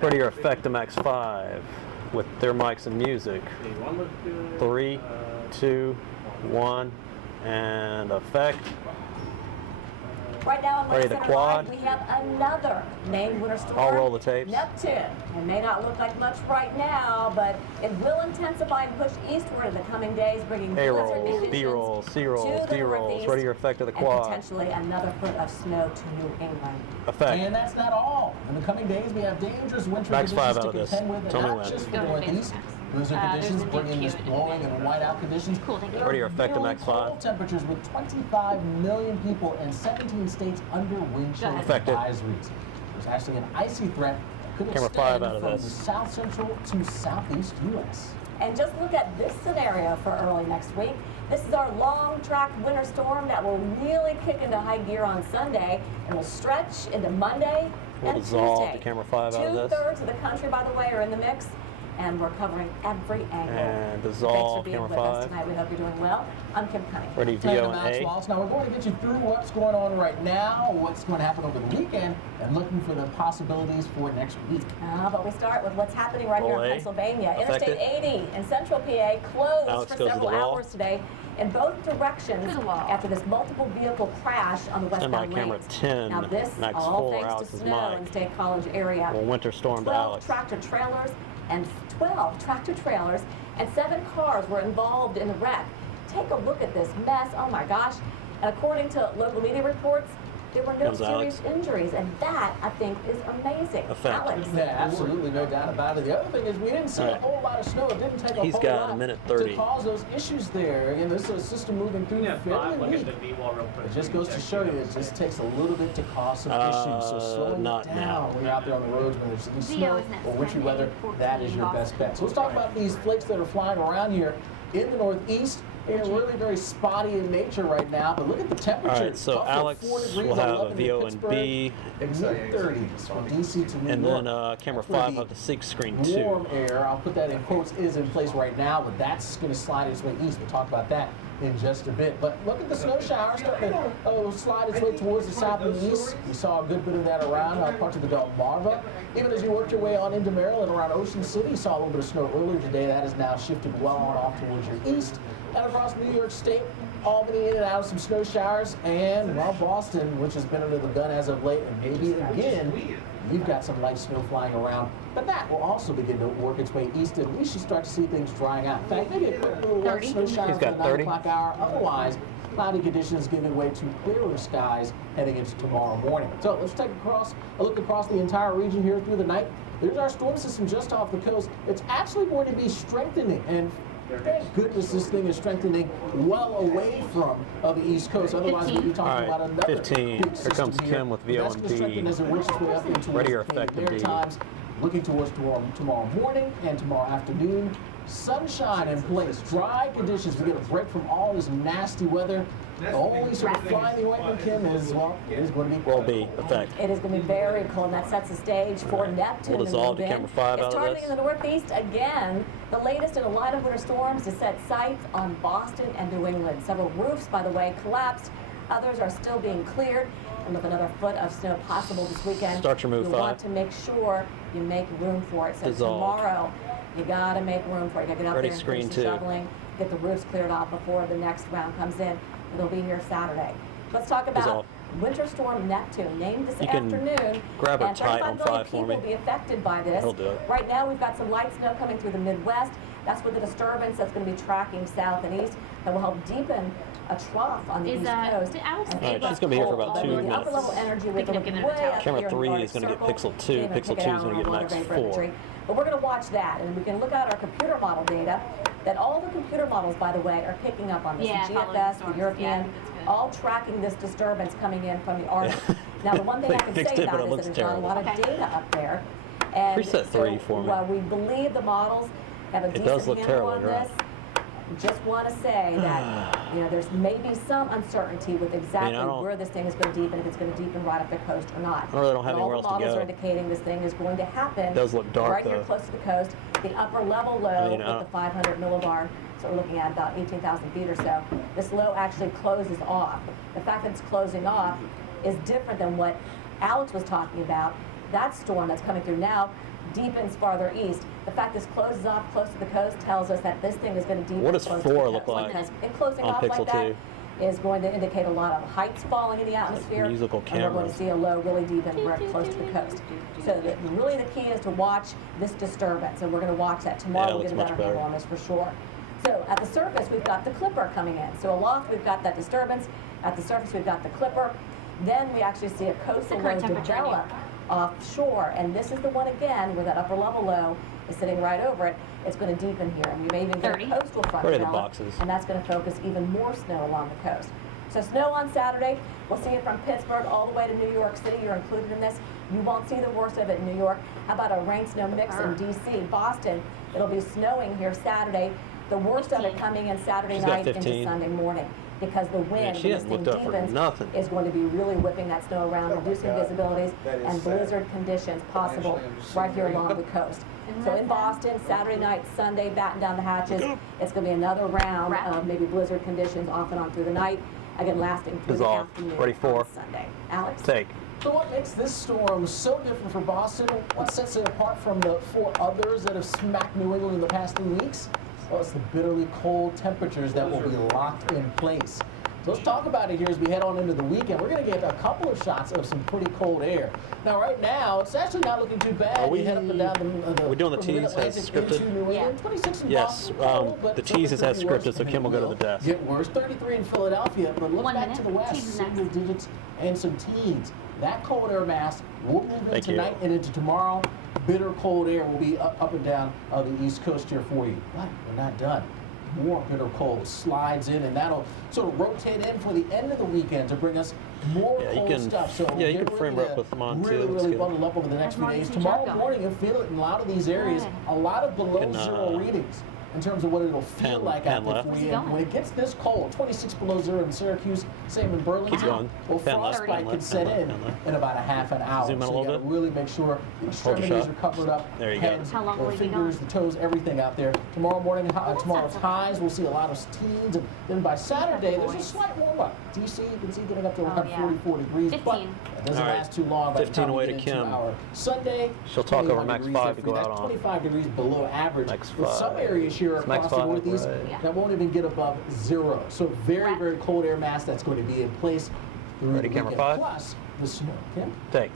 Ready your Effectum X5 with their mics and music. 3, 2, 1, and effect. Right now on Ready my the center quad. line, we have another named winter storm. I'll roll the tapes. Neptune. It may not look like much right now, but it will intensify and push eastward in the coming days, bringing blizzard A-rolls, conditions B-rolls, C-rolls, to the D-rolls. northeast, Ready your effect of the and quad. potentially another foot of snow to New England. Effect. And that's not all. In the coming days, we have dangerous winter Max 5 conditions out to of this. contend with, Tell me not when. just for the northeast. Blizzard conditions bringing this blowing and whiteout conditions. What are your effective really X5? cold temperatures with 25 million people in 17 states under wind chill Effective. advisories. There's actually an icy threat that could Camera extend 5 out of from this. the south central to southeast U.S. And just look at this scenario for early next week. This is our long-tracked winter storm that will really kick into high gear on Sunday and will stretch into Monday We'll and dissolve Tuesday. the camera 5 out of this. 2/3 of the country, by the way, are in the mix, and we're covering every angle. And Thanks dissolve for being camera with us 5. tonight. We hope you're doing well. I'm Kim Cunning. Ready Thank VO you, and Max A. Wallace. Now we're going to get you through what's going on right now, what's going to happen over the weekend, and looking for the possibilities for next week. But we start with what's happening right here Roll in A. Pennsylvania. Affected. Interstate 80 in central PA closed Alex for goes to several the wall. hours today in both directions after this multiple vehicle crash on the westbound Semi camera lanes. 10. Now this Max all 4. thanks Alex's to snow mic. in State College area. Well, winter storm to 12 Alex. tractor trailers and 12 tractor trailers and 7 cars were involved in the wreck. Take a look at this mess. Oh my gosh. And according to local media reports, there were no Comes serious Alex. injuries, and that, I think, is amazing. Effect. Alex. Yeah, absolutely, no doubt about it. The other thing is we didn't see a whole lot of snow. It didn't take a He's whole got lot a minute 30. to cause those issues there. Again, this is a system moving through fairly weak. It just goes to show you it just takes a little bit to cause some issues. So slowing not it down now. when you're out there on the roads when there's any snow is next. or wintry weather, that is your best bet. So let's talk about these flakes that are flying around here in the northeast. They're really very spotty in nature right now, but look at the temperature. All right, so Buffalo, Alex 4 degrees, will have a 11 in VO and B, Pittsburgh, mid-30s from DC to New and York. then camera That's where 5 of the 6 screen 2. Warm air, I'll put that in quotes, is in place right now, but that's going to slide its way east. We'll talk about that in just a bit. But look at the snow shower starting to slide its way towards the south and east. We saw a good bit of that around parts of the Delmarva. Even as you worked your way on into Maryland around Ocean City, you saw a little bit of snow earlier today. That has now shifted well on off towards your east. And across New York State, Albany in and out of some snow showers, and well, Boston, which has been under the gun as of late, and maybe again, you've got some light snow flying around. But that will also begin to work its way east, and we should start to see things drying out. In fact, maybe a quick little light snow shower He's for got the 9 30. o'clock hour. Otherwise, cloudy conditions giving way to clearer skies heading into tomorrow morning. So let's take a look across the entire region here through the night. There's our storm system just off the coast. It's actually going to be strengthening, and thank goodness this thing is strengthening well away from the East Coast. Otherwise, we'd be talking All right, about another 15. big Here system comes here. Kim with But VO that's and gonna B. strengthen as it works its way up into Ready your Canadian effective Air B. times. Looking towards tomorrow morning and tomorrow afternoon. Sunshine in place, dry conditions. We get a break from all this nasty weather. The only sort of fly in the ointment, Kim, is, well, it is going to be Roll B. Effect. It is going to be very cold, and that sets the stage for Neptune We'll to dissolve move to in. camera 5 It's out of targeting this. in the northeast again. The latest in a line of winter storms to set sights on Boston and New England. Several roofs, by the way, collapsed. Others are still being cleared. And with another foot of snow possible this weekend, Start your move, you 5. want to make sure you make room for it. So Dissolve. tomorrow, you got to make room for it. You got to get out Ready, there and screen do some 2. shoveling, get the roofs cleared off before the next round comes in. It'll be here Saturday. Let's talk about Dissolve. Winter Storm Neptune, named this You can afternoon. grab her and tight 35 on million 5 for people me. will be affected by this. He'll do it. Right now, we've got some light snow coming through the Midwest. That's with the disturbance that's going to be tracking south and east that will help deepen a trough on the Is, East Coast. did Alex And All right, it's she's gonna be here for cold. about 2 The minutes. upper level energy we're Thinking of looking giving her way a up Camera here in 3 the is gonna get Arctic pixel Circle. 2. Can't even Pixel pick it 2 out is gonna on get our max longer 4. imagery. But we're going to watch that, and we can look at our computer model data that all the computer models, by the way, are picking up on this. Yeah, The following GFS, the storms. the European, Yeah, that's good. all tracking this disturbance coming in from the Arctic. Now, the one thing They I can fixed say it, but about it it is looks that there's not a lot of terrible. data up there. And Preset 3 for me. while we believe the models have a It decent does look handle terrible, on you're right. this, just want to say that there's maybe some uncertainty with exactly don't- where this thing is going to deepen, if it's going to deepen right up the coast or not. I really don't have But all anywhere the else to models go. are indicating this thing is going to happen. It does look dark, right here though. close to the coast. The upper level low I mean, with the 500 millibar, so we're looking at about 18,000 feet or so. This low actually closes off. The fact that it's closing off is different than what Alex was talking about. that storm that's coming through now deepens farther east. The fact this closes off close to the coast tells us that this thing is going to deepen. What does close to 4 the look coast. like And closing on off Pixel like that 2? is going to indicate a lot of heights falling in the atmosphere. musical And we're going cameras. to see a low really deepen very close to the coast. So really the key is to watch this disturbance, and we're going to watch that tomorrow. Yeah, it We'll get a looks better much handle better. on this for sure. So at the surface, we've got the Clipper coming in. So aloft, we've got that disturbance. At the surface, we've got the Clipper. Then we actually see a coastal low current temperature in develop offshore. And this is the one, again, where that upper level low is sitting right over it. It's going to deepen here. And we may even get a 30. coastal front Where are the develop, boxes? and that's going to focus even more snow along the coast. So snow on Saturday. We'll see it from Pittsburgh all the way to New York City. You're included in this. You won't see the worst of it in New York. How about a rain-snow mix in D.C., Boston? It'll be snowing here Saturday. The worst of it coming in Saturday She's got night into 15. Sunday morning, because the wind, she when this hasn't thing looked up for deepens, nothing. is going to be really whipping that snow around, reducing visibilities, and blizzard conditions possible right here along the coast. So in Boston, Saturday night, Sunday, batten down the hatches. It's going to be another round of maybe blizzard conditions off and on through the night, again lasting through the Dissolve. afternoon Ready for on Sunday. Alex? Take. So what makes this storm so different for Boston? What sets it apart from the 4 others that have smacked New England in the past 3 weeks? Well, it's the bitterly cold temperatures that will be locked in place. So let's talk about it here as we head on into the weekend. We're going to get a couple of shots of some pretty cold air. Now, right now, it's actually not looking too bad. Are We head up and down the we doing the from tease Mid-Atlantic as scripted? into New England. Yeah. 26 in Yes, Boston, cold, but the tease is as something could be scripted, so worse. Kim will go to the It desk. Get worse. 33 in Philadelphia, but look 1 back minute. to the west, Tease is next. single digits and some teens. That cold air mass will move in Thank you. tonight and into tomorrow. Bitter cold air will be up and down the east coast here for you. But we're not done. More bitter cold slides in, and that'll sort of rotate in for the end of the weekend to bring us more Yeah, you cold can- stuff. So yeah, you get can frame ready her up to with them on, too. really, That's really good. bundle up over the next few There's days. more Tomorrow going. morning, you'll feel it in a lot of these areas. Good. A lot of below Can, zero readings in terms of what it'll feel pan- like pan out there left. for Where's you. it And going? when it gets this cold, 26 below zero in Syracuse, same in Burlington. Keep going. Well, Pan left, frostbite pan could left, set pan left, in pan left. in about a half an hour. Zoom in a so you little gotta bit. really make sure the Hold your extremities shot. are covered up. There you go. Hands, How long will the we be fingers, gone? the toes, everything out there. Tomorrow morning, tomorrow's highs, we'll see a lot of teens. And then by Saturday, there's a slight warm up. DC, you can see getting up to around yeah. 44 degrees. 15. But that doesn't All right. last too long. By the 15 time we away get to into Kim. our Sunday, She'll talk over 25 max degrees 5 to there for go you. out That's on. 25 degrees below average. Max With some 5. areas here It's max across the 5, Northeast right. Yeah. that won't even get above 0. So very, Right. very cold air mass that's going to be in place through Ready, the camera weekend. 5? Plus the snow. Kim? Take.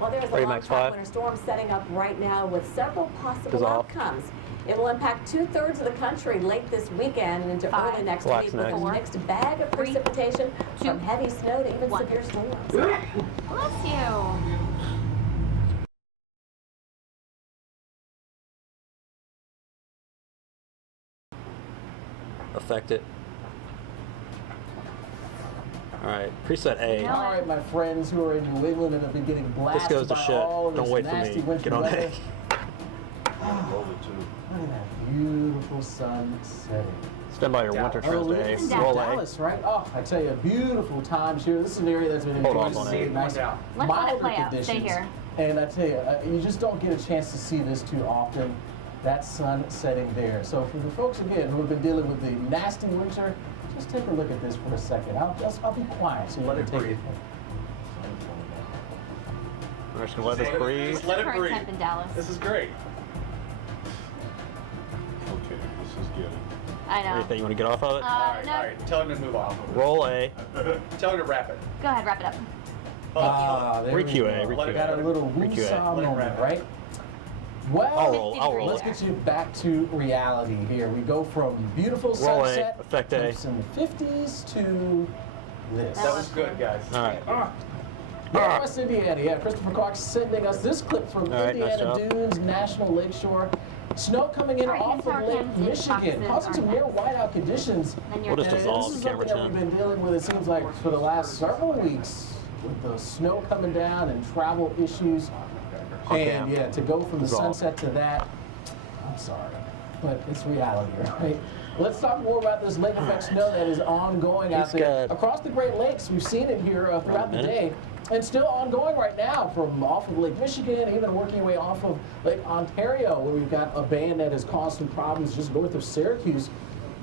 Well, there's a Ready, long Max track 5? winter storm setting up right now with several possible Dissolve. outcomes. It will impact 2/3 of the country late this weekend and into 5. early next Relax week with next. a mixed bag of 3, precipitation 2, from heavy snow to even 1. severe storms. Bless you. Affect it. All right, preset A. No. All right, my friends who are in New England and have been getting blasted This goes to by shit. all of Don't this wait for nasty me. winter Get on weather. A. Look at that beautiful sun setting. Stand by your winter Oh, look at Thursday. this in Roll A. Dallas, right? Oh, I tell you, beautiful times here. This is an area that's been Hold enjoyed on, to see Lane. nice, Let's let it milder play out. Stay conditions. here. And I tell you, you just don't get a chance to see this too often. That sun setting there. So for the folks again who have been dealing with the nasty winter, just take a look at this for a second. I'll be quiet so you Let can it take breathe. We're just gonna let this breathe. Just let it Current breathe. temp in Dallas. This is great. Okay, this is good. I know. Anything you want to get off of it? All right, No. all right. Tell him to move on. Roll A. Tell him to wrap it. Go ahead, wrap it up. Ah, there we Re-QA, go. re-QA. Got a little Re-QA. woo-saw Let it moment, wrap. right? Well, I'll roll let's it. get you back to reality here. We go from beautiful Roll A, sunset effect A. in the 50s to this. That was good, guys. All right. Yeah, West Indiana. Yeah, Christopher Clark sending us this clip from All right, nice Indiana job. Dunes National Lakeshore. Snow coming in All right, off hand of power Lake cams in Michigan, boxes causing are some near next. whiteout conditions. Then We'll just And dissolve this is camera something that 10. we've been dealing with, it seems like, for the last several weeks with the snow coming down and travel issues. Okay. And yeah, to go from the Dissolve. sunset to that, I'm sorry, but it's reality, right? Let's talk more about this lake effect snow that is ongoing out He's there. got- Across the Great Lakes, we've seen it here throughout the minute. day. And still ongoing right now from off of Lake Michigan, even working your way off of Lake Ontario, where we've got a band that has caused some problems just north of Syracuse.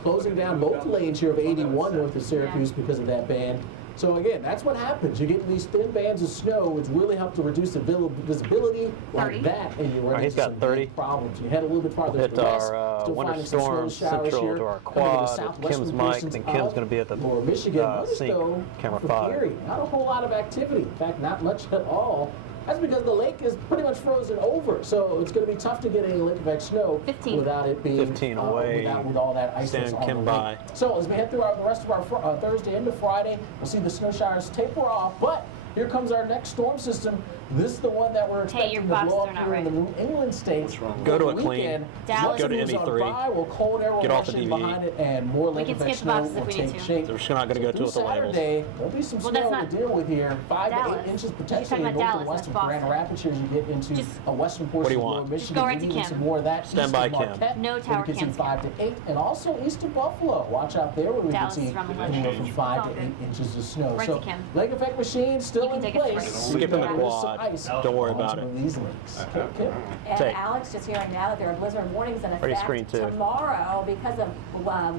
closing down both lanes here of 81 north of Syracuse because of that band. So again, that's what happens. You get these thin bands of snow, which really help to reduce the visibility like 30. that, and you run He's into got some 30. big problems. You head a little bit farther We'll to hit the west, our still winter finding some snow storm showers central here. to our Coming to the quad with southwestern Kim's mic. portions Then Kim's of going to be at the Lower Michigan. Notice sync though, camera for 5. Peary, not a whole lot of activity. In fact, not much at all. That's because the lake is pretty much frozen over, so it's going to be tough to get any lake effect snow 15. without it being 15 away. with all that ice that's Stand on the Kim lake. by. So as we head through the rest of our Thursday into Friday, we'll see the snow showers taper off, but here comes our next storm system. This is the one that we're Hey, your expecting to boxes blow are up not here in the right. New England states. Go to over a the clean. weekend. Dallas. Once Go it to moves on ME3. by, we'll cold air will Get off rush the in DVD. behind it, and more lake can effect skip the snow boxes will if we need take to. shape. We're just not going to go to Through it with the labels. Saturday, there'll be some Well, snow that's to not deal with here. 5 to Dallas. 8 inches You're potentially talking in about north Dallas, and western that's Grand Boston. Rapids here as you get into Just- a western What portion do you of want? lower Michigan. go right to even Kim. some more of that Stand east by of Kim. Marquette, No where tower we get some cams 5 to 8, and also east of Buffalo. Watch out there where we Dallas can see is around the anywhere left. from 5 It's all to 8 good. inches of snow. Right So to Kim. lake effect machine still You can in take us place. right. Skipping the There is some quad. ice Don't worry on about some it. of these lakes. Kim. And Take. Alex just hearing now that there are blizzard warnings in Ready, effect screen 2. tomorrow because of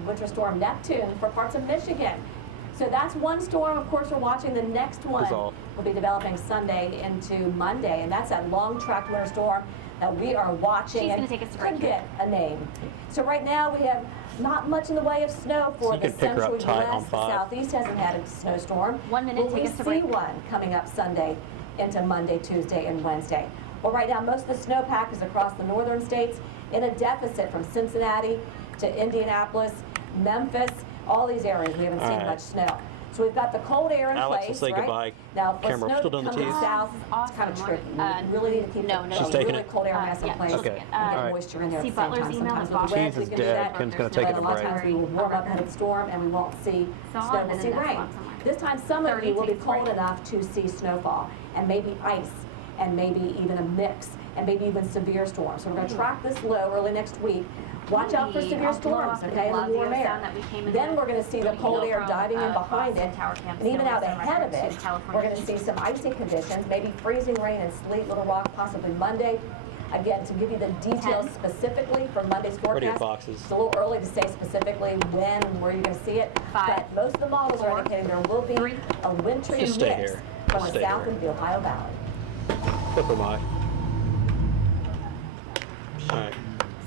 Winter Storm Neptune for parts of Michigan. So that's one storm. Of course, we're watching the next one. Dissolve. Will be developing Sunday into Monday, and that's that long-tracked winter storm that we are watching. She's and gonna take us to could break get a name. So right now we have not much in the way of snow for You the can pick her central up tight on U.S. The 5. southeast hasn't had a snowstorm. 1 minute, Will take we us to see break. one coming up Sunday into Monday, Tuesday, and Wednesday? Well, right now, most of the snowpack is across the northern states in a deficit from Cincinnati to Indianapolis, Memphis, all these areas. We haven't All seen right. much snow. So we've got the cold air in Alex, place, we'll say right? goodbye. Now, for Camera, snow still to doing the come to the teeth? south, This is it's awesome. kind of tricky. Uh, We really need to keep no, the no, She's really taking it. cold air mass in yeah, place. she's Okay. taking it. And get Alright. moisture in there See at the same Butler's time. email Sometimes at with the wind, Cheese we is can do dead. that. Kim's gonna But take a it to lot of break. times we warm up ahead of the storm and we won't see So snow, on, we'll and see then that's rain. one somewhere. This time some of 30 you will be takes cold break. enough to see snowfall and maybe ice and maybe even a mix and maybe even severe storms. So we're going to track this low early next week. Watch out for Maybe severe I'll blow storms, off the okay, in the Blasio warm air. sound that we came in Then with. we're going to see the We cold go air from, diving in behind Boston it. Tower Camp And even still out is ahead of record it, to California we're going to see East. some icy conditions, maybe freezing rain and sleet, Little Rock, possibly Monday. Again, to give you the details 10. specifically for Monday's Ready your forecast. boxes. It's a little early to say specifically when and where you're going to see it. 5, But most of the models are 4, indicating there will be 3, a wintry Just stay mix here. from Just the stay south here. into the Ohio Valley. Flip her my. All right.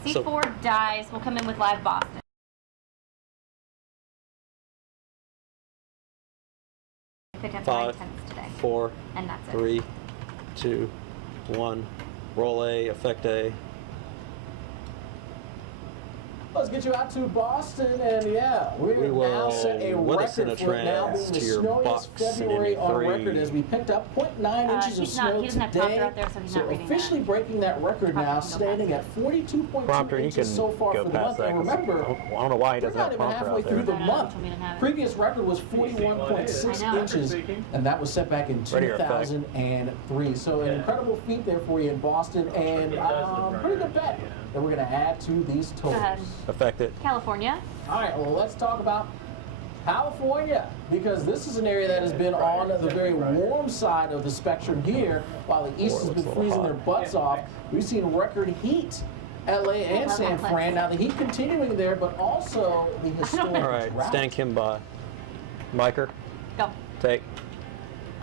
So- C4 dies. We'll come in with live Boston. Picked up 9 5, tenths today, 4, and that's it. 3, 2, 1. Roll A, effect A. Let's get you out to Boston, and yeah, We we've now will set a with us in record a for it now being trance the to your snowiest box in February on ME3. record as we picked up 0.9 inches of he's not- snow he doesn't have prompter today. out there, so he's So not reading officially that. breaking that record now, Prompter can go standing past at 42.2 Prompter, you inches can so far go for the past month. that. And 'cause remember, I don't know why he we're doesn't not have even prompter halfway out through there. the I know, month. told me to have it. Previous record was 41.6 I know. inches, and that was set back in Ready your effect. 2003. So an incredible feat there for you in Boston, and pretty good bet that we're going to add to these totals. ahead. Affect it. California. All right, well, let's talk about California, because this is an area that has been on the very warm side of the spectrum here, while the East has looks been a little freezing hot. their butts off. We've seen record heat, LA and love San that Fran. place. Now the heat continuing there, but also the historic All right, drought. stand Kim by. Miker, Go. take.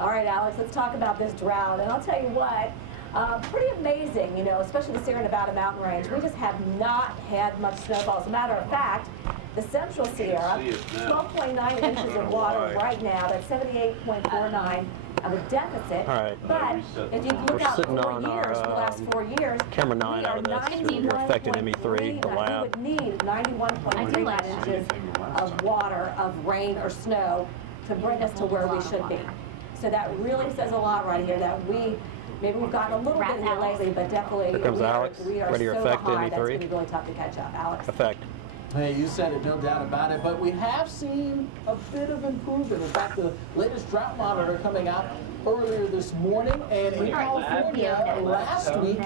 All right, Alex, let's talk about this drought. And I'll tell you what, pretty amazing, you know, especially the Sierra Nevada mountain range. We just have not had much snowfall. As a matter of fact, the Central Sierra, 12.9 inches of water right now. That's 78.49 of a deficit. All right. But if you look We're out sitting 4 on years, our, the last 4 years, camera 9 we out are of this. You're 91.3. affecting ME3, the Now, lab. you would need 91.39 inches of water, of rain or snow to bring us to where we should be. So that really says a lot right here, that maybe we've gotten a little bit here lately, but definitely Here comes Alex. we are Ready to so affect behind, that's ME3? going to be really tough to catch up. Alex? Effect. Hey, you said it, no doubt about it. But we have seen a bit of improvement. In fact, the latest drought monitor coming out earlier this morning, and in California last week,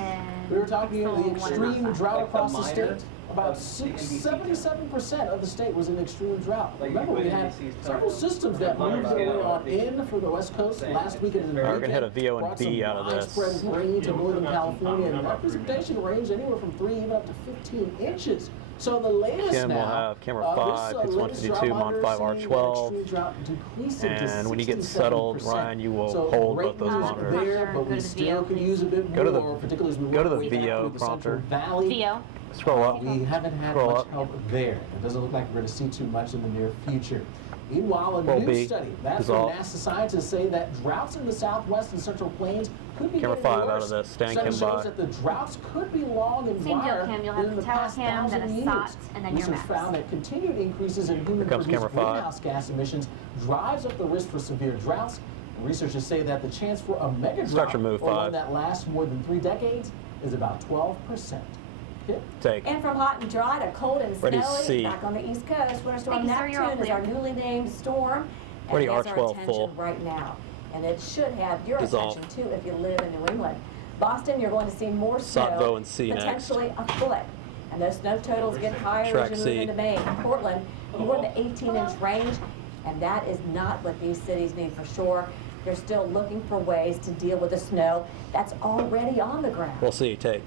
we were talking about the extreme drought across the state. About 77% of the state was in extreme drought. Remember, we had several systems that moved their way on in from the West Coast last weekend. And We're gonna hit a VO and brought B some out of this. widespread rain to Northern California, and that precipitation ranged anywhere from 3 even up to 15 inches. So the latest Kim will now, have camera 5, Pix 152, Mon 5, R12. And when you get settled, Ryan, you will hold both those monitors. There, but we still could use a bit Go to the- more, particularly as we go to work the our way back VO through the Central prompter. Valley. VO. Scroll up. We haven't had Scroll much up. help there. It doesn't look like we're going to see too much in the near future. Meanwhile, a Roll new B. study that's Dissolve. from NASA scientists say that droughts in the southwest and central plains could be Camera getting 5 worse. out of this. Stand Study Kim shows by. that the droughts could be long and Same deal, dire Kim. You'll have in the the past telecam, then 1,000 a years. SOT, and then your Research maps. found that continued increases in Here comes human-produced camera 5. greenhouse gas emissions drives up the risk for severe droughts. And researchers say that the chance for a mega Start drought, your move, or one 5. that lasts more than 3 decades, is about 12%. Kip? Take. And from hot and dry to cold and Ready, snowy, C. back on the East Coast, Winter Storm Thank you, sir. You're all Neptune is our clear. newly named storm. And Ready, it has our R12 attention full. right now. And it should have your Dissolve. attention too if you live in New England. Boston, you're going to see more Sot, snow, Vo, and C next. potentially a foot. And those snow totals get higher Track as you C. move into Maine. Portland, more than the 18-inch range, and that is not what these cities need for sure. They're still looking for ways to deal with the snow that's already on the ground. We'll see. Take.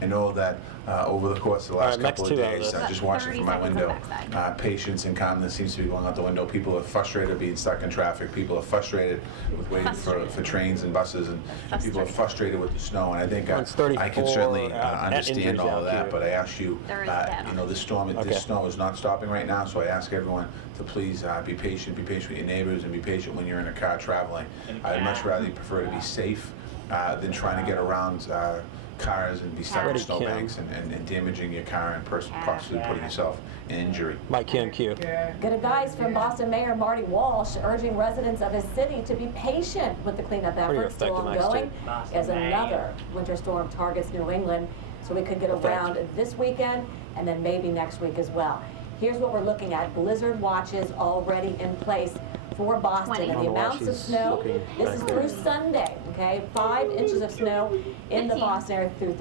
I know that over the course of the last All right, next couple of two out of days, this. just watching 30 from my seconds on window, the backside. patience and calmness seems to be going out the window. People are frustrated being stuck in traffic. People are frustrated with waiting for trains and buses, and people are frustrated with the snow. And I think Runs I can 34 certainly at understand injuries all out of that. here. But I ask you, There is that. you know, this storm, Okay. this snow is not stopping right now. So I ask everyone to please be patient with your neighbors, and be patient when you're in a car traveling. I'd much rather you prefer to be safe than trying to get around cars and be stuck in Ready, snowbanks and damaging your car and possibly putting yourself in injury. Mike Kim Q. Good advice from Boston Mayor Marty Walsh, urging residents of his city to be patient with the cleanup are your efforts still effective ongoing next as another winter storm targets New England. So we could get around this weekend and then maybe next week as well. Here's what we're looking at. Blizzard watches already in place for Boston. 20. And the amounts of snow, this is through Sunday, okay? 5 inches of snow in the 15. Boston area through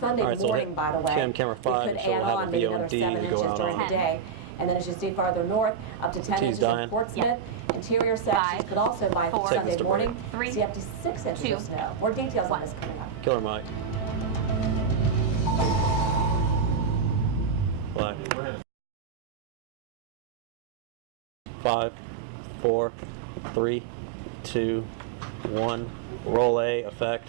Sunday All right, so morning, hit by the way. Kim, camera 5, We and could she'll add have a on maybe VO and another D 7 to go inches out during on. the day. And then as you see farther north, up to 10 T's inches dying. in Portsmouth. Yep. Interior sections 5, could also by 4, Take Sunday Mr. morning 3, see up to 6 inches 2, of snow. More details on 1. this coming up. Killer Mike. Black. 5, 4, 3, 2, 1. Roll A. Effect.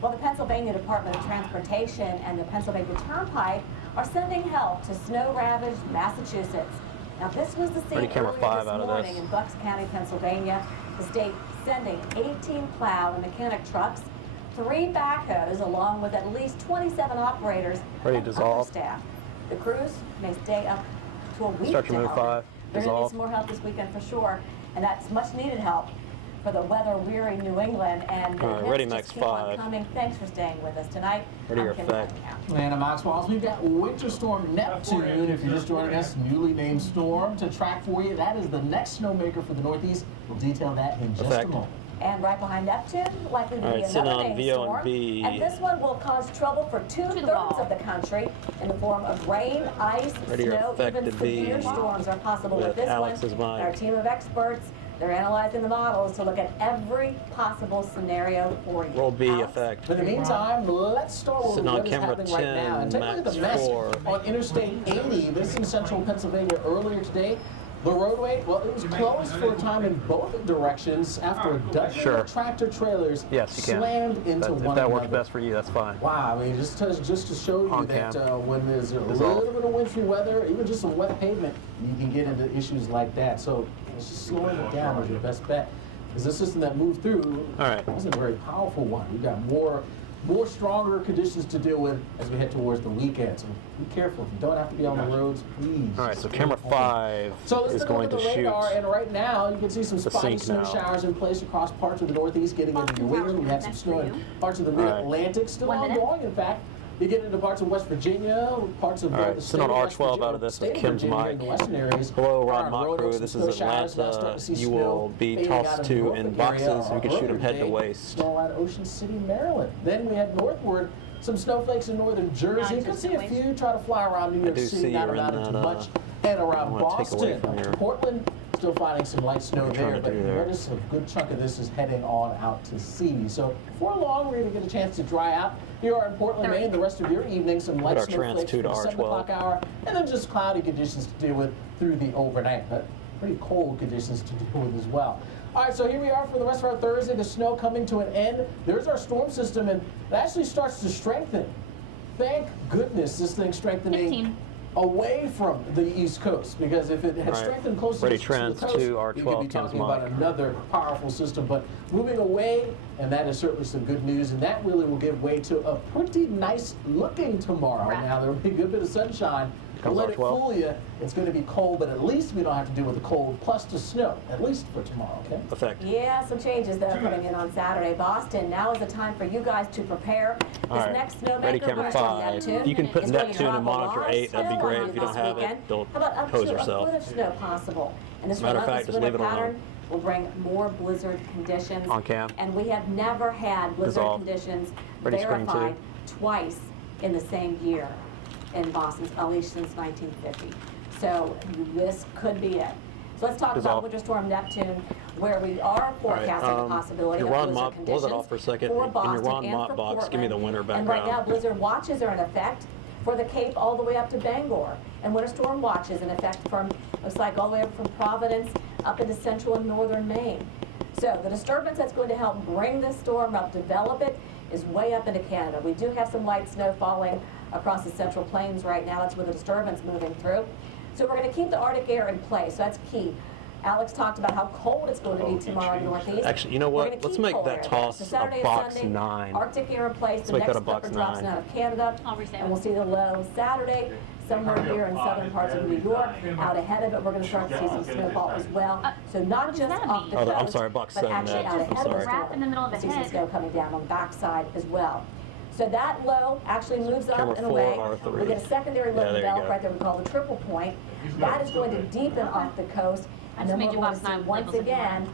Well, the Pennsylvania Department of Transportation and the Pennsylvania Turnpike are sending help to snow-ravaged Massachusetts. Now, this was the scene Ready, camera earlier 5 this out of morning this. in Bucks County, Pennsylvania. The state sending 18 plow and mechanic trucks, 3 backhoes, along with at least 27 operators Ready, and other dissolve. staff. The crews may stay up to a week Start your to move, help. 5. They're going to need Dissolve. some more help this weekend for sure, and that's much needed help for the weather-weary New England. And the All right, hits ready, just Max keep on 5. coming. Thanks for staying with us tonight. Ready, I'm your Kim effect. Cunningham. Atlanta Mox Falls, we've got Winter Storm Neptune. If you're just joining us, newly named storm to track for you. That is the next snowmaker for the Northeast. We'll detail that in just Effect. a moment. And right behind Neptune, likely to All be right, sitting another on named VO and storm. B. And this one will cause trouble for the two-thirds wall. of the country in the form of rain, ice, Ready, your snow, effect even to be severe storms are possible with with this Alex one. as mine. Our team of experts, they're analyzing the models to look at every possible scenario for you. Roll B. Alex? Effect. But in the meantime, let's start with Sitting on what is camera happening right 10, now. And take a look at the mess Max 4. on Interstate 80. This in central Pennsylvania earlier today. The roadway, well, it was closed for a time in both directions after a dozen Sure. tractor trailers Yes, you can. slammed into If one that another. works best for you, that's fine. Wow, I mean, just to show you On that cam. when there's a Dissolve. little bit of wintry weather, even just some wet pavement, you can get into issues like that. So it's just slowing it down is your best bet. Because the system that moved through All right. wasn't a very powerful one. We've got more stronger conditions to deal with as we head towards the weekend. So be careful. If you don't have to be on the roads, please. All right, so stay camera home. 5 So let's is take a look going at to the radar, shoot. and right now you can see some the spotty sink snow now. showers in place across parts of the Northeast, getting into Boston New England. We Tower, had some next snow for in you. parts of the All right. Mid-Atlantic, still 1 minute. ongoing. In fact, you get into parts of West Virginia, parts of All right, the sit state on of West R12 Virginia, out of this state with of Kim's Virginia mic. in the western areas. Hello, Rod Are Mock road Crew. oaks, This some is snow showers. Now Atlanta. starting to see You snow will be fading out tossed of to Norfolk in area. boxes. We can shoot Earlier them head to today, waist. Snow out of Ocean City, Maryland. Then we head northward. Some snowflakes in northern Jersey. You can see a few try to fly around New York do City, see not you're in amounting to that, much, and I around wanna take away Boston. from your Portland still finding some light snow What are you there, trying to but do there? notice a good chunk of this is heading on out to sea. So before long, we're going to get a chance to dry out. Here are in Portland, Maine, the rest of your evening, some light our snowflakes trans for the 2 to 7 o'clock R12. hour, and then just cloudy conditions to deal with through the overnight. But pretty cold conditions to deal with as well. All right, so here we are for the rest of our Thursday. The snow coming to an end. There's our storm system, and it actually starts to strengthen. Thank goodness this thing's strengthening 15. away from the East Coast, because if it had Right. strengthened closer Ready to the trans coast, 2 you R12 could be comes talking about Mike. another powerful system. But moving away, and that is certainly some good news, and that really will give way to a pretty nice looking tomorrow. Right. Now, there will be a good bit of sunshine. Don't Comes let it R12. fool you. It's going to be cold, but at least we don't have to deal with the cold plus the snow, at least for tomorrow, okay? Effect. Yeah, some changes that are coming in on Saturday. Boston, now is the time for you guys to prepare. All This right. next snowmaker, Ready, camera Winter Storm 5. Neptune, You can put is going to Neptune drop in a monitor lot of 8. That'd be snow great. on If you don't this have it, weekend. don't How about up pose to yourself. a foot of snow possible? And this Matter of relentless fact, just winter leave it alone. pattern will bring more blizzard conditions. On cam. And we have never had blizzard Dissolve. conditions Ready, screen two. verified twice in the same year in Boston, at least since 1950. So this could be it. So let's talk Dissolve. about Winter Storm Neptune, where we are forecasting the possibility your of Ron blizzard mop, blow conditions that off for a second. for In your Boston Ron and mop for box, give me the Portland. winter And right now, background. blizzard watches are in effect for the Cape all the way up to Bangor. And winter storm watches in effect from, looks like all the way up from Providence up into central and northern Maine. So the disturbance that's going to help bring this storm up, develop it, is way up into Canada. We do have some light snow falling across the central plains right now. That's where the disturbance moving through. So we're going to keep the Arctic air in place. So that's key. Alex talked about how cold it's going to be tomorrow in the Northeast. Actually, you know We're what? gonna Let's keep make cold that air there. toss So a Saturday and box Sunday, 9. Arctic air in place. The make that next a box number drops 9. out of Canada. I'll resave And we'll see the low Saturday, somewhere here in southern parts of New York. Out ahead of it, we're going to start to see some snowfall as well. So not does just that off the mean? coast, I'm sorry, box but 7 actually next. out I'm ahead of the sorry. storm. Wrap in the middle of the See some head. snow coming down on the backside as well. So that low actually moves up Camera and 4, away. R3. We get a secondary low Yeah, there you develop go. right there we call the triple point. That is going to deepen off the coast. I And just then made we're you going to box see 9 once labels if you again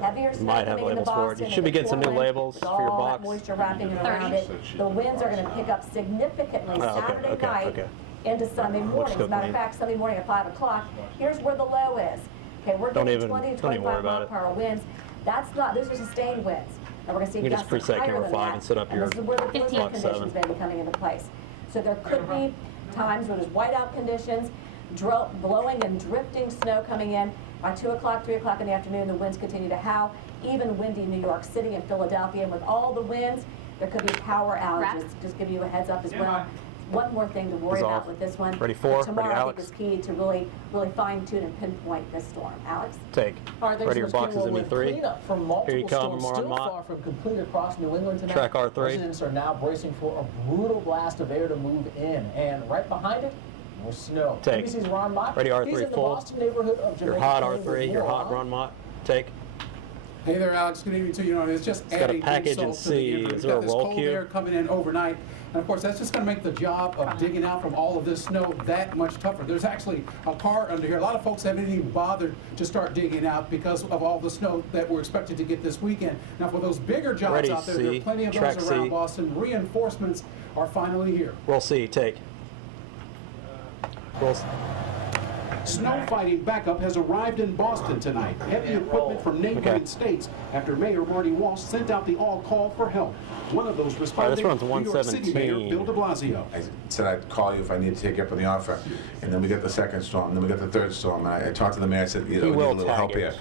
heavier snow Might have coming into labels for it. Boston. You should be and getting some new Portland. labels for your All box. that moisture wrapping around 30. it. The winds are going to pick up significantly Oh, okay, Saturday okay, night okay. into Sunday morning. As a matter of fact, Sunday morning at 5 o'clock, here's where the low is. Okay, we're Don't getting even- 20 to don't even worry 25 about mile it. per hour winds. That's not, those are sustained winds. And we're going to see You can just gusts preset higher camera than 5 that. and set up your this is where the blizzard box conditions 7. may be coming into place. So there could be times where there's whiteout conditions, blowing and drifting snow coming in. By 2 o'clock, 3 o'clock in the afternoon, the winds continue to howl. Even windy New York City and Philadelphia. And with all the winds, there could be power outages. Just give you a heads up as well. One more thing to worry Dissolve. about with this one. Ready, 4. Tomorrow, Ready, I Alex. think is key to really fine tune and pinpoint this storm. Alex? Take. All right, thanks Ready, your so much, boxes Kim. in Well, me with 3. cleanup from multiple Here you come, storms Ron still Mott. far from complete across New England tonight. Track R3. Residents are now bracing for a brutal blast of air to move in, and right behind it, more snow. Take. NBC's Ron Mott. Ready, R3, He's in the full. Boston neighborhood of Your Jamaica hot Plain with R3, your more hot on. Ron Mott. Take. Hey there, Alex. Good evening to you. It's just got a adding package in insult to the C. injury. Is We've there got a this roll cold queue? air coming in overnight. And of course, that's just going to make the job of digging out from all of this snow that much tougher. There's actually a car under here. A lot of folks haven't even bothered to start digging out because of all the snow that we're expected to get this weekend. Now, for those bigger jobs Ready, out there, there C. are plenty of Track those around C. Boston. Reinforcements are finally here. Roll C. Take. Roll C. Snow fighting backup has arrived in Boston tonight. Heavy equipment from neighboring Okay. states after Mayor Marty Walsh sent out the all-call for help. One of those responding, runs New York City Mayor 117. Bill de Blasio. I said I'd call you if I need to take you up on the offer. And then we got the second storm, and then we got the third storm. And I talked to the mayor, I said, you know, we need a will little tag help it. here.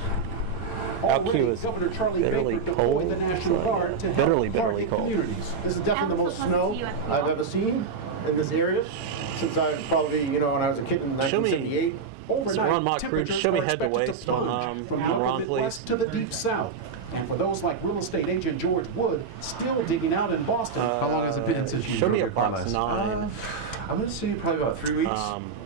How cute Already, is Governor Charlie bitterly Baker cold? deployed the National Guard to help Bitterly target cold. communities. This is definitely the Alex, most we'll snow come to you at the I've pool. ever seen in this area since I probably, when I was a kid in Show me- 1978. Overnight, Ron Mott, temperatures show me are head to expected waist on, plunge from on the Ron, Midwest please. to the deep south. And for those like real estate agent George Wood, still digging out in Boston. How long has it been since you Show me a drove your car box last? 9. I'm going to say probably about 3 weeks.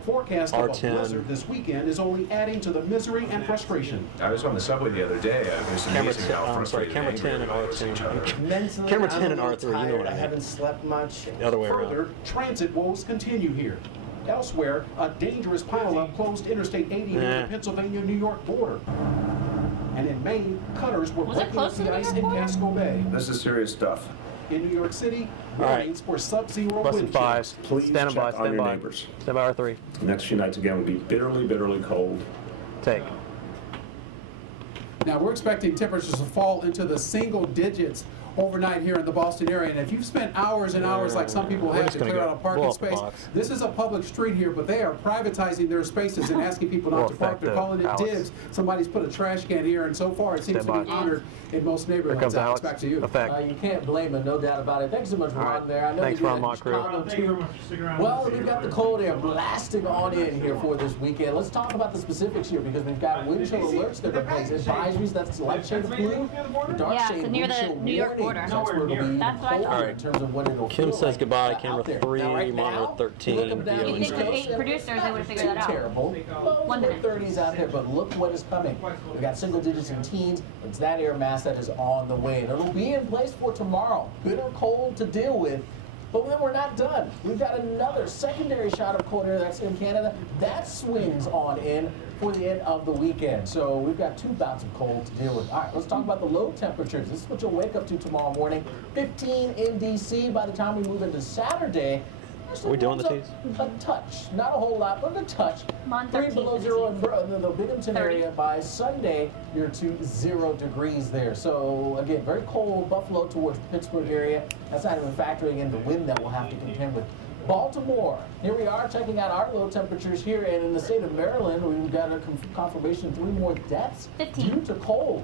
Forecast of a R10. blizzard this weekend is only adding to the misery and frustration. I was on the subway the other day. It was Camera amazing 10, how I'm sorry, frustrated camera and 10 and angry everybody was with each other. R2. Mentally, Camera I'm 10 a and little R3, you know tired. what I I mean. haven't slept much. The other way around. Further, transit woes continue here. Elsewhere, a dangerous pileup closed Interstate 80 near Nah. the Pennsylvania-New York border. And in Maine, cutters were Was it breaking up close to the the ice New in York border? Casco Bay. This is serious stuff. In New York City, All right. warnings for sub-zero Less than wind 5. chills. Please Stand by, check on stand your by. neighbors. Stand by R3. The next few nights again will be bitterly, bitterly cold. Take. Now, we're expecting temperatures to fall into the single digits overnight here in the Boston area. And if you've spent hours and hours, like some people We're have, just to gonna clear go out a parking blow up the space, box. this is a public street here, but they are privatizing their spaces and asking people not We'll to park. They're affect calling it Alex. dibs. Somebody's put a trash can here, and so far it seems Stand to be by. honored in most neighborhoods. Here comes Alex, Alex. back to you. Effect. You can't blame him, no doubt about it. Thanks so much, All Ron, right. there. I know Thanks, you did Ron it in Mock Crew. Chicago, too. Well, we've got the cold air blasting on in here for this weekend. Let's talk about the specifics here because we've got wind chill alerts that are placed, advisories. That's the light shade of blue, the dark Yeah, shade so near wind the chill New York warnings. border. That's where it'll be That's what I colder thought. in terms of what it'll Kim feel says like, goodbye, out camera there. 3, Now, right monitor now, 13, look up down view the You'd East think the Coast, producers, they not would figure that too out. terrible. Lows 1 in the minute. 30s out there, but look what is coming. We've got single digits and teens. It's that air mass that is on the way. And it'll be in place for tomorrow. Bitter cold to deal with. But then we're not done. We've got another secondary shot of cold air that's in Canada. That swings on in for the end of the weekend. So we've got 2 bouts of cold to deal with. All right, let's talk about the low temperatures. This is what you'll wake up to tomorrow morning. 15 in D.C. by the time we move into Saturday. Are we doing the tees? A touch. Not a whole lot, but a touch. I'm on 3 13 below for the 0 tees. in the Binghamton 30. area. By Sunday, you're to 0 degrees there. So again, very cold. Buffalo towards the Pittsburgh area. That's not even factoring in the wind that we'll have to contend with. Baltimore, here we are checking out our low temperatures here, and in the state of Maryland, we've got a confirmation of 3 more deaths 15. due to cold.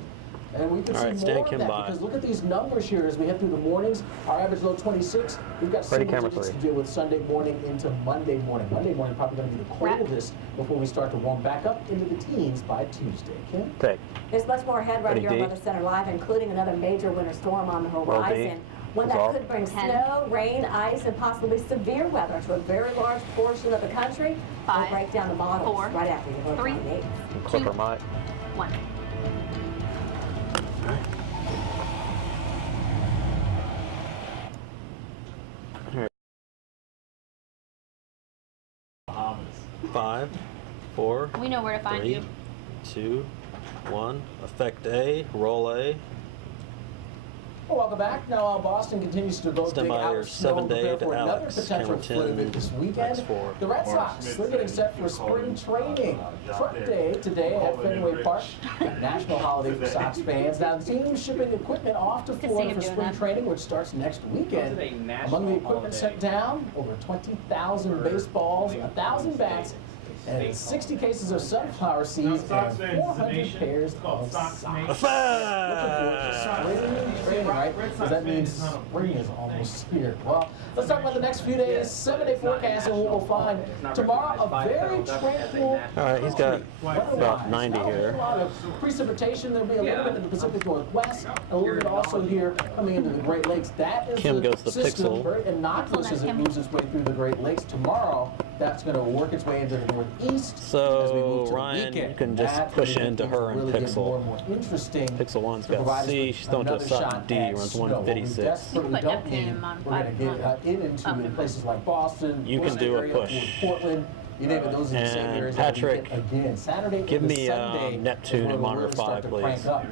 And we can All see right, more stand of Kim that by. because look at these numbers here as we head through the mornings. Our average low 26. We've got Ready, single camera digits 3. to deal with Sunday morning into Monday morning. Monday morning probably going to be the coldest before we start to warm back up into the teens by Tuesday. Kim? Take. There's much more ahead right Ready, here on D? Weather Center Live, including another major winter storm on the D. horizon. One that Resolve. could bring 10. snow, rain, ice, and possibly severe weather to a very large portion of the country. We'll 5, break down the models 4, right after you look 3, on the 8. Clipper mic. 1. Five, 4, We know where to find 3, you. 2, 1. Effect A, roll A. Well, welcome back. Now, Boston continues to go Stand dig by out your snow and 7-day prepare to for another Alex. potential Camera flood event 10, this weekend. Max 4. The Red Sox, they're getting set for spring training. Truck day today at Fenway Park. National holiday for Sox fans. Now, the team is shipping equipment off to Good Florida seeing for him spring doing that. training, which starts next weekend. Among the equipment sent down, over 20,000 baseballs, 1,000 bats, and 60 cases of sunflower seeds, and 400 pairs of socks. Effect! Spring training, right? Because that means spring is almost here. Well, let's talk about the next few days. 7-day forecast, and what we'll find tomorrow, a very tranquil. All right, he's got about 90 Not a here. lot of precipitation. There'll be a little bit in the Pacific Northwest, and a little bit also here coming into the Great Lakes. That is Kim the goes to system, Pixel. very innocuous as it moves its way through the Great Lakes. Tomorrow, that's going to work its way into the Northeast. as we move So, to the Ryan, weekend. you can just That push is when into things her and really get Pixel. more and more interesting. Pixel 1's to got provide us C. with She's throwing to a another side shot D. at Runs snow. What we 156. desperately You can put don't Neptune need, on we're going to get 5. into Up. in places like Boston. You can Boston do a area, push. Portland. You name it, those are the same And areas that we Patrick, get again. Saturday give into me, Sunday Neptune is when and we'll monitor really start 5, to please. crank up.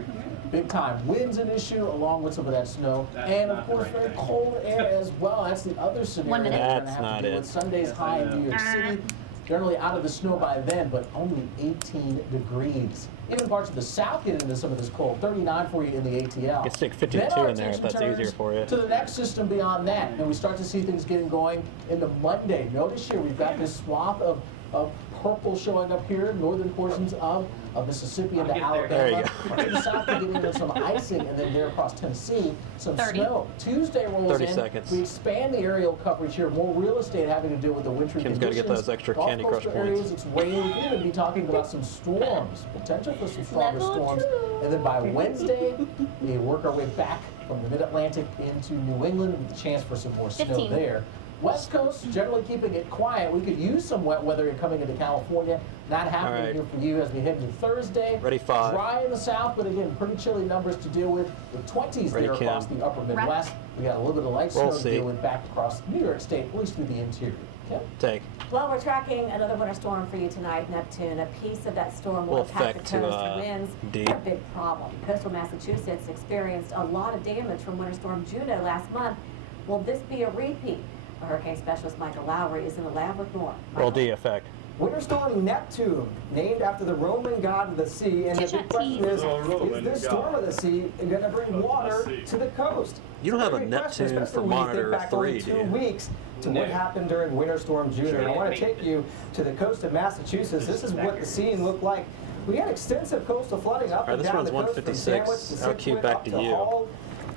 Big time winds an issue along with some of that snow, and of course very cold air as well. That's the other scenario 1 minute. that we're going to That's have not to deal it. with. Sunday's high in New York City. Generally out of the snow by then, but only 18 degrees. Even parts of the south get into some of this cold. 39 for you in the ATL. You can stick 52 Then our in there if attention that's turns easier for you. to the next system beyond that, and we start to see things getting going into Monday. Notice here we've got this swath of purple showing up here, northern portions of Mississippi into Alabama. There you go. To the south, we're getting into some icing, and then there across Tennessee, some 30. snow. Tuesday rolls 30 in. seconds. We expand the aerial coverage here, more real estate having to do with the wintry Kim's conditions. gotta get those extra Gulf Candy Crush coastal points. areas, it's raining. We're going to be talking about some storms, potential for some stronger Level storms. 2. And then by Wednesday, we work our way back from the mid-Atlantic into New England with a chance for some more snow 15. there. West Coast, generally keeping it quiet. We could use some wet weather coming into California. Not happening All right. here for you as we head into Thursday. Ready, 5. Dry in the south, but again, pretty chilly numbers to deal with. With 20s Ready, there across Kim. the upper Midwest. We got a little bit of light Roll snow to C. deal with back across New York State, at least through the interior. Okay? Take. Well, we're tracking another winter storm for you tonight, Neptune. A piece of that storm will Will impact affect the to, coast. Winds D. are a big problem. Coastal Massachusetts experienced a lot of damage from Winter Storm Juno last month. Will this be a repeat? Hurricane specialist Michael Lowry is in the lab with more. Roll Michael. D effect. Winter Storm Neptune, named after the Roman god of the sea. And the big question is this storm of the sea going to bring water to the coast? You don't have a Neptune for Monitor 3, do you? 2 weeks to what happened during Winter Storm Juno. And I want to take you to the coast of Massachusetts. This is what the scene looked like. We had extensive coastal flooding up and down the coast from Sandwich to Situate up to Hull.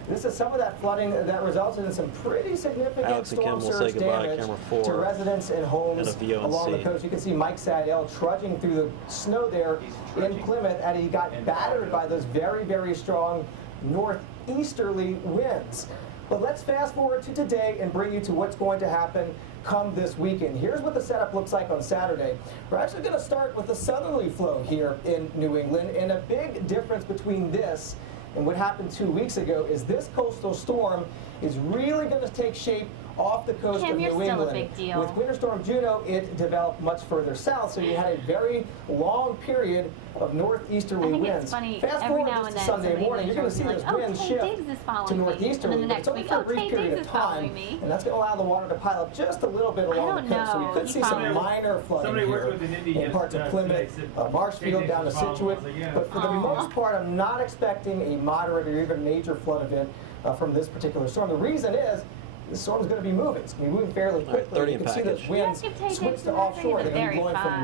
This is some of that flooding that resulted in some pretty significant storm surge damage to residents and homes along the coast. You can see Mike Sadell trudging through the snow there in Plymouth, and he got battered by those very, very strong northeasterly winds. But let's fast forward to today and bring you to what's going to happen come this weekend. Here's what the setup looks like on Saturday. We're actually going to start with a southerly flow here in New England, and a big difference between this and what happened 2 weeks ago is this coastal storm is really going to take shape off the coast of New England. Still a big deal. With Winter Storm Juno, it developed much further south, so you had a very long period of northeasterly winds. Funny, fast forward just to Sunday morning, you're going to see those winds shift to northeasterly, but it's only for a brief period of time, and that's going to allow the water to pile up just a little bit along the coast. So you could see some minor flooding here in parts of Plymouth, Marshfield down to Situate, but for the most part, I'm not expecting a moderate or even major flood event from this particular storm. The reason is the storm is going to be moving. It's going to be moving fairly quickly. You can see those winds switch to offshore. They're going to be blowing from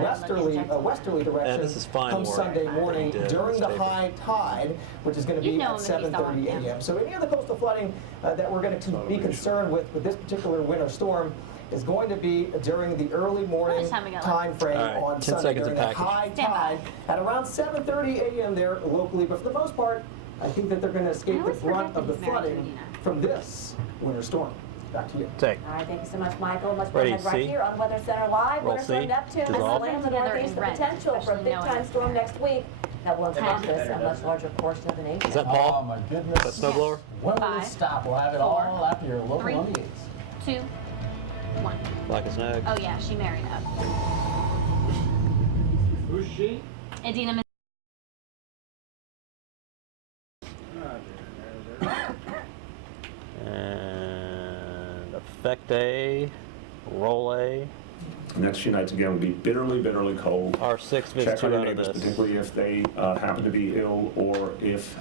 westerly direction come Sunday morning during the high tide, which is going to be at 7:30 a.m. So any of the coastal flooding that we're going to be concerned with this particular winter storm is going to be during the early morning time frame on Sunday during the high tide at around 7:30 a.m. there locally. But for the most part, I think that they're going to escape the brunt of the flooding from this winter storm. Back to you. All right, thank you so much, Michael. Let's go ahead right here on Weather Center Live. Winter Storm Neptune has landed the northeast, the potential for a big-time storm next week that will encompass a much larger portion of the nation. Is that Paul? Oh, my goodness. That snowblower? When will it stop? We'll have it all after your local 3, on the 8s. 2, 1. Black as Nag. Oh, yeah, she married up. Who's she? Adina. And effect A, roll A. Next few nights again will be bitterly, bitterly cold. Our 6 visits Check on your out of neighbors, this. particularly if they happen to be ill or if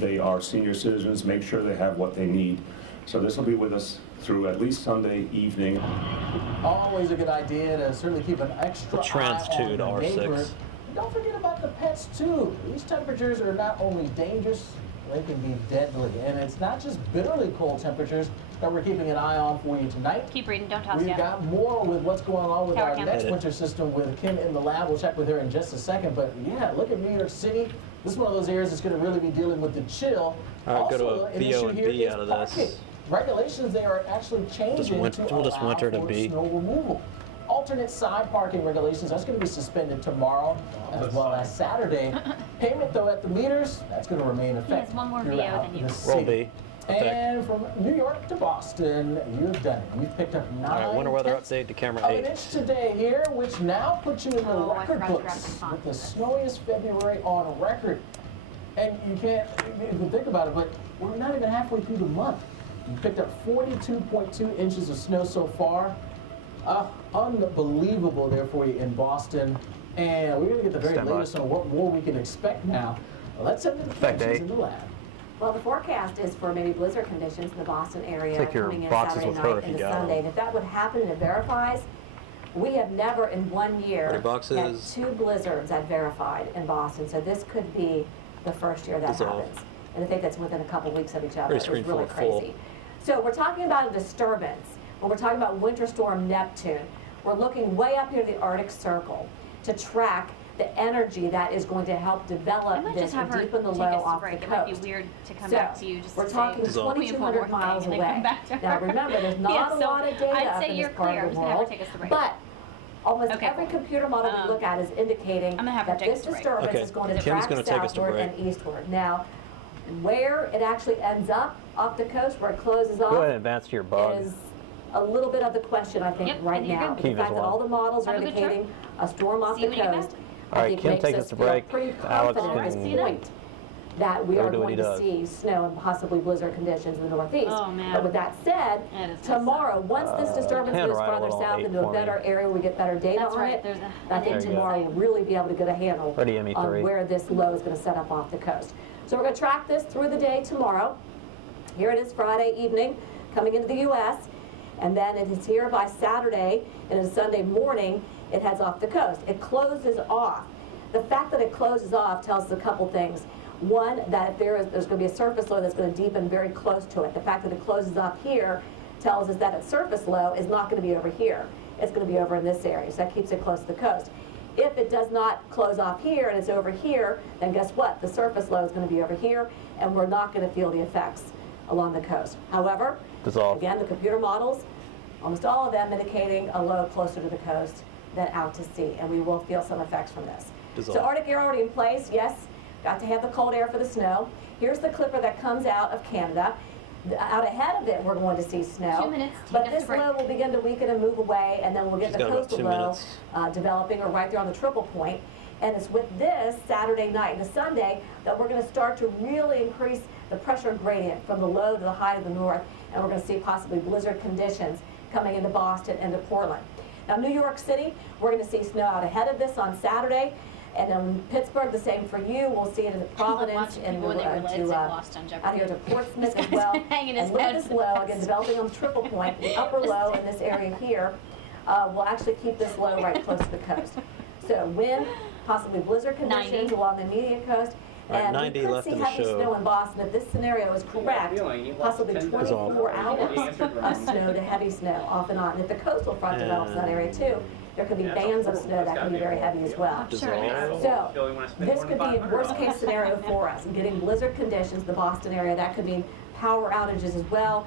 they are senior citizens. Make sure they have what they need. So this will be with us through at least Sunday evening. Always a good idea to certainly keep an extra Trans eye on 2 to your R6. neighbor. Don't forget about the pets too. These temperatures are not only dangerous, they can be deadly. And it's not just bitterly cold temperatures that we're keeping an eye on for you tonight. Keep reading, don't toss We've yet. got more with what's going on with our next Edit. winter system with Kim in the lab. We'll check with her in just a second. But yeah, look at New York City. This is one of those areas that's going to really be dealing with the chill. All right, go to Also, a an VO issue and here B is out of parking. this. Regulations, they are actually changing winter- to we'll just allow winter to for B. snow removal. Alternate side parking regulations, that's going to be suspended tomorrow as well as Saturday. Payment, though, at the meters, that's going to remain effective. one more VO throughout than you. the Roll city. B. Effect. And from New York to Boston, you've done it. You've picked up 9 All right, winter weather tenths update to camera of 8. an inch today here, which now puts you in the Oh, I record forgot to grab books the font. with the snowiest February on record. And you can't even think about it, but we're not even halfway through the month. You picked up 42.2 inches of snow so far. Unbelievable there for you in Boston. And we're going to get the very Stand by. latest on what more we can expect now. Let's send the Effect predictions A. in the lab. Well, the forecast is for maybe blizzard conditions in the Boston area Take your coming in boxes Saturday with her night if you into got Sunday. them. And if that would happen and it verifies, we have never in 1 year Ready, boxes? had 2 blizzards that verified in Boston. So this could be the first year that Dissolve. happens. And I think that's within a couple weeks of each other. Ready, It's screen really 4 full. crazy. So we're talking about a disturbance. When we're talking about Winter Storm Neptune, we're looking way up here to the Arctic Circle to track the energy that is going to help I develop might this just have and her deepen the take low us to off break. the It might be coast. weird to come So, back to you just we're to talking say, Dissolve. "Let me inform 2,200 one thing," miles and then away. come back to her. Now remember, there's not Yeah, a so lot of data I'd up say in you're this part clear. of I'm the just gonna have her world, take us to break. but almost Okay, every cool. computer model we look at is indicating I'm gonna have her that take this us to break. disturbance Okay, is going to Kim's track gonna take us to southward break. and eastward. Now, where it actually ends up off the coast, where it closes off, Go ahead and advance to your bug. is a little bit of the question, I think, Yep, right you're now. good. The Keep fact as that well. all the models are Have a good trip. indicating a storm off See the you when you get coast, All I right, think Kim makes takes us us to feel break. pretty Alex confident at can this point that we Or are do what going he to does. see snow and possibly blizzard conditions in the Northeast. Oh, man. But with that said, That is tomorrow, once this disturbance Hand moves right a farther little south into a 820. better area, we get better data That's on right. it. There's I think There you go. tomorrow we'll really be able to get a handle Ready, ME3. on where this low is going to set up off the coast. So we're going to track this through the day tomorrow. Here it is Friday evening, coming into the U.S., and then it is here by Saturday, and it's Sunday morning, it heads off the coast. It closes off. The fact that it closes off tells us a couple things. One, that if there's going to be a surface low that's going to deepen very close to it. The fact that it closes off here tells us that its surface low is not going to be over here. It's going to be over in this area, so that keeps it close to the coast. If it does not close off here and it's over here, then guess what? The surface low is going to be over here, and we're not going to feel the effects along the coast. However, Dissolve. again, the computer models, almost all of them indicating a low closer to the coast than out to sea, and we will feel some effects from this. Dissolve. So Arctic air already in place, yes, got to have the cold air for the snow. Here's the clipper that comes out of Canada. Out ahead of it, we're going to see snow. 2 minutes, But take us this a break. low will begin to weaken and move away, and then we'll get She's the got about coastal 2 low minutes. developing or right there on the triple point. And it's with this Saturday night and Sunday that we're going to start to really increase the pressure gradient from the low to the high to the north, and we're going to see possibly blizzard conditions coming into Boston and to Portland. Now, New York City, we're going to see snow out ahead of this on Saturday. And then Pittsburgh, the same for you. We'll see it in Providence watching and people when they realize they lost on out here Jeopardy. to Portsmouth This as guy's well. hanging his And look at head this low, again, developing on the triple point. The upper low in this area here will actually keep this low right close to the coast. So wind, possibly blizzard conditions 90. along the immediate coast. All right, And 90 we could left see in the heavy show. snow in Boston if this scenario is correct. Possibly 24 hours of snow to heavy snow off and on. And if the coastal front develops in that area too, there could be bands of snow that can be very heavy as well. Dissolve. So this could be a worst case scenario for us, getting blizzard conditions, the Boston area. That could mean power outages as well.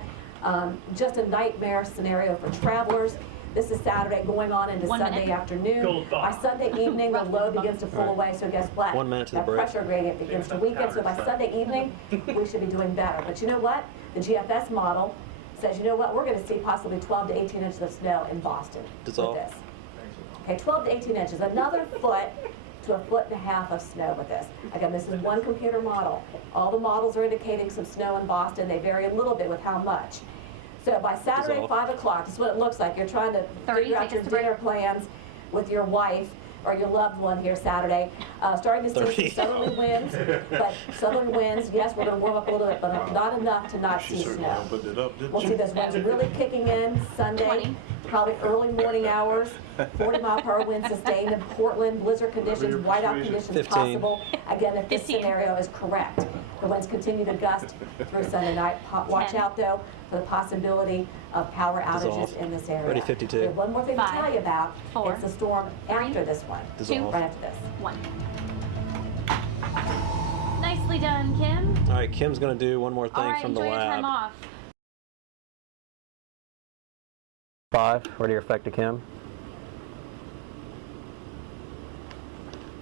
Just a nightmare scenario for travelers. This is Saturday going on into 1 Sunday minute. afternoon. By Sunday evening, the low begins to pull away, so guess what? 1 minute to the That break. pressure gradient begins to weaken, so by Sunday evening, we should be doing better. But you know what? The GFS model says, you know what? We're going to see possibly 12 to 18 inches of snow in Boston Dissolve. with this. Okay, 12 to 18 inches, another foot to a foot and a half of snow with this. Again, this is one computer model. All the models are indicating some snow in Boston. They vary a little bit with how much. So by Saturday, Dissolve. 5 o'clock, this is what it looks like. You're trying to 30, figure out take your us to break. dinner plans with your wife or your loved one here Saturday. Starting to see 30. some southerly winds, but southerly winds, yes, we're going to warm up a little bit, but not enough to not see snow. Opened it up, didn't We'll she? see those winds really kicking in Sunday, 20. probably early morning hours. 40-mile-per-hour winds sustained in Portland, blizzard conditions, whiteout conditions 15. possible. Again, if this 15. scenario is correct. The winds continue to gust through Sunday night. Watch 10. out, though, for the possibility of power outages Dissolve. in this area. Ready, 52. We have one more thing to 5, tell you about. 4, It's the storm 3, after this one. Dissolve. Right after this. 1. Nicely done, Kim. All right, Kim's going to do one more thing All right, from the enjoy your time lab. off. 5, ready or effective, Kim?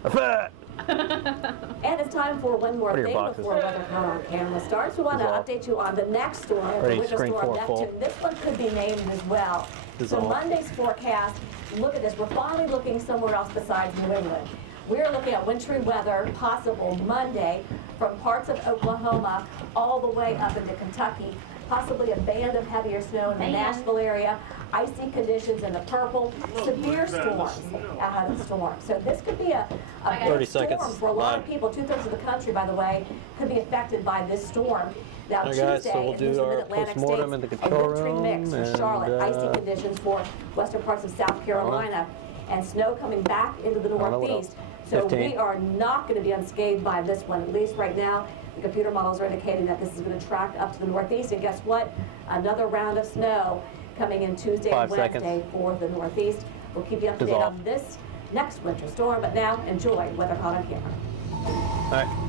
Effect! And it's time for one more What are your thing boxes? before Weather Counter on camera starts. We want to Dissolve. update you on the next storm, the Ready, winter screen storm 4 full. Neptune. This one could be named as well. So Dissolve. Monday's forecast, look at this. We're finally looking somewhere else besides New England. We're looking at wintry weather possible Monday from parts of Oklahoma all the way up into Kentucky. Possibly a band of heavier snow in the Band. Nashville area, icy conditions in the purple, severe storms out of the storm. So this could be a 30 big storm seconds. for a lot of Bye. people. 2/3 of the country, by the way, could be affected by this storm. Now, All right, Tuesday, guys, so we'll it moves do to our mid-Atlantic postmortem states, in the a control wintry mix room, for Charlotte, and, icy conditions for western parts of South Carolina, and snow coming back into the know what northeast. else. So 15. we are not going to be unscathed by this one, at least right now. The computer models are indicating that this is going to track up to the northeast, and guess what? Another round of snow coming in Tuesday 5 and Wednesday seconds. for the northeast. We'll keep you up to date Dissolve. on this next winter storm, but now enjoy Weather Caught on Camera. All right.